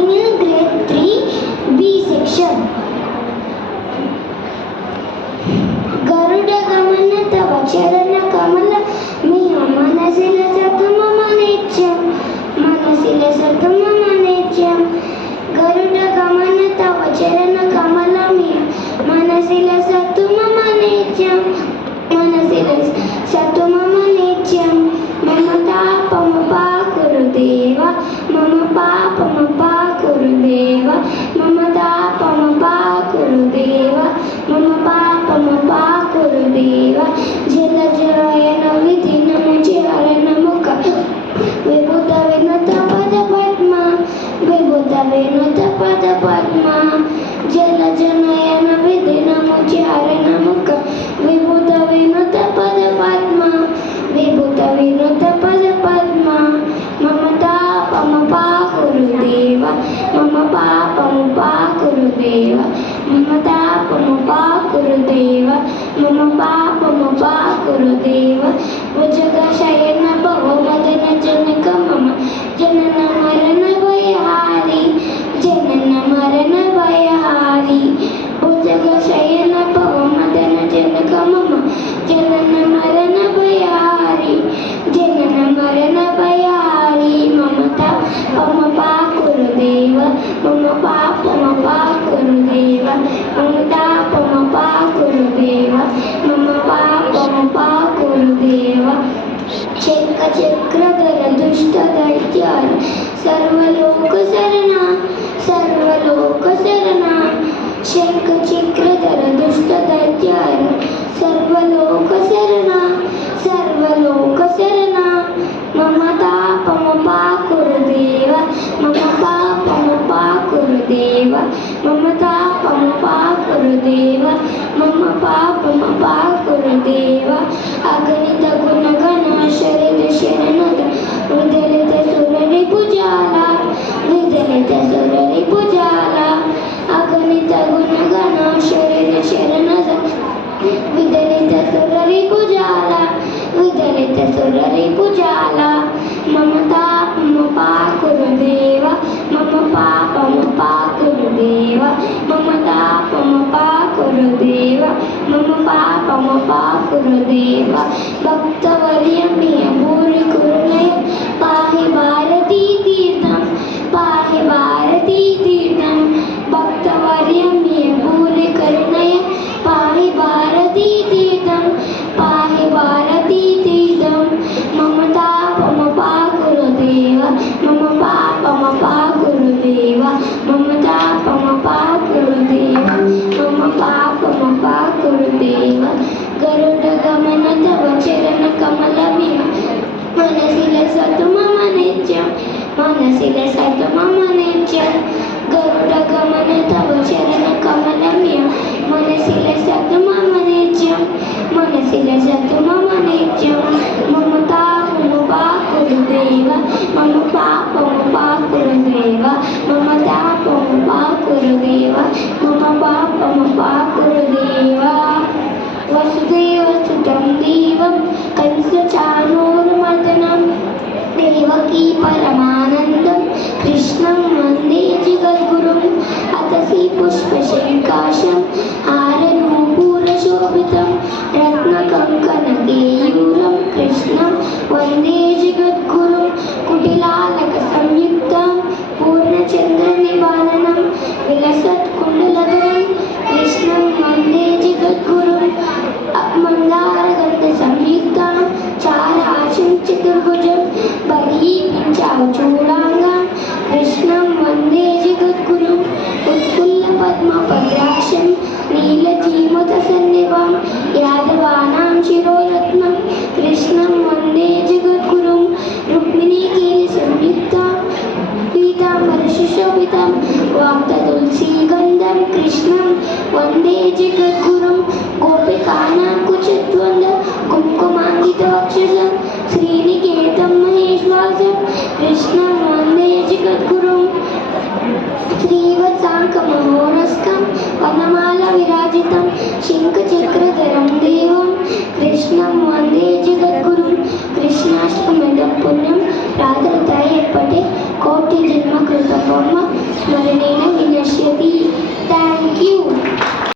studying in grade 3 B section. Garuda Gamana Tava Charana Kamala Miya Manasila Satumama Nityam Manasila Satumama Nityam Garuda Gamana Tava Charana Kamala Miya Manasila Satumama Nityam Manasila Satumama Nityam Mama Tapa Mapa Kurudeva Mama Papa Mapa Kurudeva Mama Tapa Mapa Kurudeva Mama Papa Mapa Kurudeva Jala Jarayana Vidina Mujarana Mukha Vibhuta Vinata Pada Padma Vibhuta Vinata Pada Padma Jala Janayana Vidina Mujarana Mukha Vibhuta Vinata Pada Padma Vibhuta Vinata Pada Padma Mama Tapa Mapa Kurudeva Mama Papa Mapa Kurudeva Mama Tapa Mapa Kurudeva Mama Papa Mapa Kurudeva Vajaga Shayana Bhava Madana Janaka Mama Janana Marana Vayahari Janana Marana Vayahari Vajaga Shayana Bhava Madana Janaka Mama Janana Marana Vayahari Janana Marana Vayahari Mama Tapa Mapa Kurudeva Mama Papa Mapa Kurudeva Mama Tapa Mapa Kurudeva Mama Papa Mapa Kurudeva Chekka Chakradhara Dushta Daityara Sarvaloka Sarana Sarvaloka Sarana Chekka Chakradhara Dushta Daityara Sarvaloka Sarana Sarvaloka Sarana Mama Tapa Mapa Kurudeva Mama Papa Mapa Kurudeva Mama Tapa Mapa Kurudeva Mama Papa Mapa Kurudeva Aganita Gunagana Sharida Sharanada Vidalita Surari Pujala Vidalita Surari Pujala Aganita Gunagana Sharida Sharanada Vidalita Surari Pujala Vidalita Surari Pujala Mama Tapa Mapa Kurudeva Mama Papa Mapa Kurudeva Mama Tapa Mapa Kurudeva Mama Papa Mapa Kurudeva Bhakta Varyamiya Bhuri Kurunaya Pahi Bharati Tirtham Pahi Bharati Tirtham Bhakta Varyamiya Bhuri Kurunaya Pahi Bharati Tirtham Pahi Bharati Tirtham Mama Tapa Mapa Kurudeva Mama Papa Mapa Kurudeva Mama Tapa Mapa Kurudeva Mama Papa Mapa Kurudeva Garuda Gamana Tava Charana Kamala Miya Manasila Satumama Nityam Manasila Satumama Nityam Garuda Gamana Tava Charana Kamala Miya Manasila Satumama Nityam Manasila Satumama Nityam Mama Tapa Mapa Kurudeva Mama Papa Mapa Kurudeva Mama Tapa Mapa Kurudeva Mama Papa Mapa Kurudeva Vasudeva Sutam Devam Kansa Chanurmadanam Devaki Paramanandam Krishnam Vande Jagadgurum Atasi Pushpa Shankasham Haranupura Shobhitam Ratna Kankana Keyuram Krishnam Vande Jagadgurum Kutilalaka Samyuktam Purna Chandra Nivananam Vilasat Kundaladharam Krishnam Vande Jagadgurum Mandara Gandha Samyuktam Characham Chaturbhujam Bari Pinchau Chudangam Krishnam Vande Jagadgurum Utkulla Padma Padraksham Neela Jeemata Sannivam Yadavanam Shiroratnam Krishnam Vande Jagadgurum Rukmini Keli Samyuktam Pitambar Shishobhitam Vakta Tulsi Gandham Krishnam Vande Jagadgurum Gopikanam